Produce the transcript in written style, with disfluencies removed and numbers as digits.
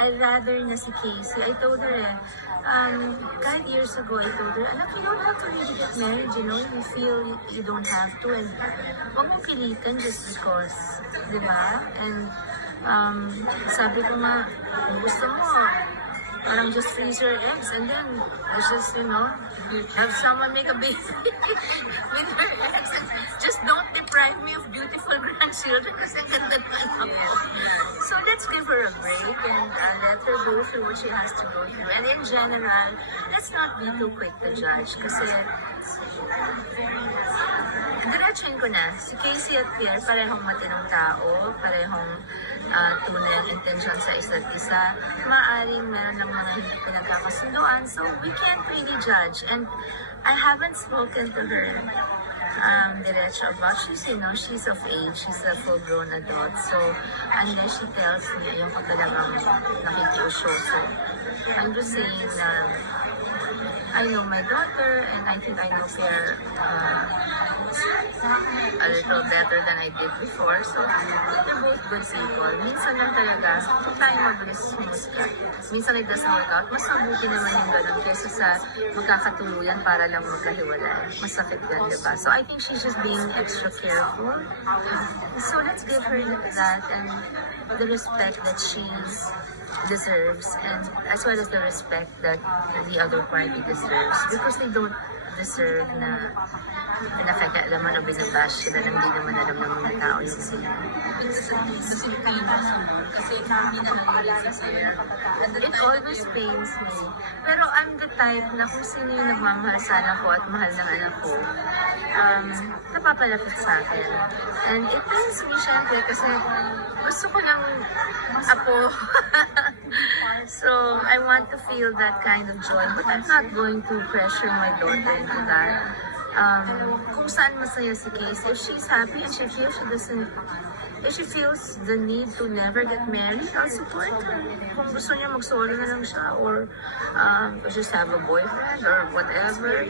I'd rather na si Casey. I told her kahit years ago, I told her, anak, you don't have to really get married, you know, you feel you don't have to, and huwag mong pilitan just because, di ba? And sabi ko nga, kung gusto mo, parang just freeze your eggs and then just, you know, have someone make a baby with her eggs. And just don't deprive me of beautiful grandchildren kasi ang ganda na anak ko. So let's give her a break and let her go through what she has to go through. And in general, let's not be too quick to judge kasi diretsuhin ko na, si Casey at Pierre parehong matinong tao, parehong tunay ang intensyon sa isa't isa. Maaring meron ng mga hindi pinagkakasunduan, so we can't really judge. And I haven't spoken to her diretso about she's of age, she's a full-grown adult. So unless she tells me, yung ko talagang nakikiusyo. So I'm just saying na I know my daughter and I think I know Pierre a little better than I did before. So, they're both good people. Minsan lang talaga, kung tayo mag-smooth ka, minsan it doesn't work out, mas mabuti naman yung ganun kaysa sa magkakatuluyan para lang magkahiwalay. Masakit yan, diba? So, I think she's just being extra careful. So, let's give her that and the respect that she deserves, and as well as the respect that the other party deserves, because they don't deserve na pinakakaalaman o binabash sila na hindi naman alam ng mga tao yung sila. Kasi kayo nasunod, kasi hindi na nalala sa'yo. It always pains me. Pero I'm the type na kung sino yung nagmamahal sa anak ko at mahal ng anak ko, napapalapit sa akin. And it pains me syempre kasi gusto ko ng apo. So, I want to feel that kind of joy, but I'm not going to pressure my daughter into that. Kung saan masaya si Casey, if she's happy and she feels if she feels the need to never get married, I'll support her. Kung gusto niya mag-solo na lang siya or just have a boyfriend or whatever,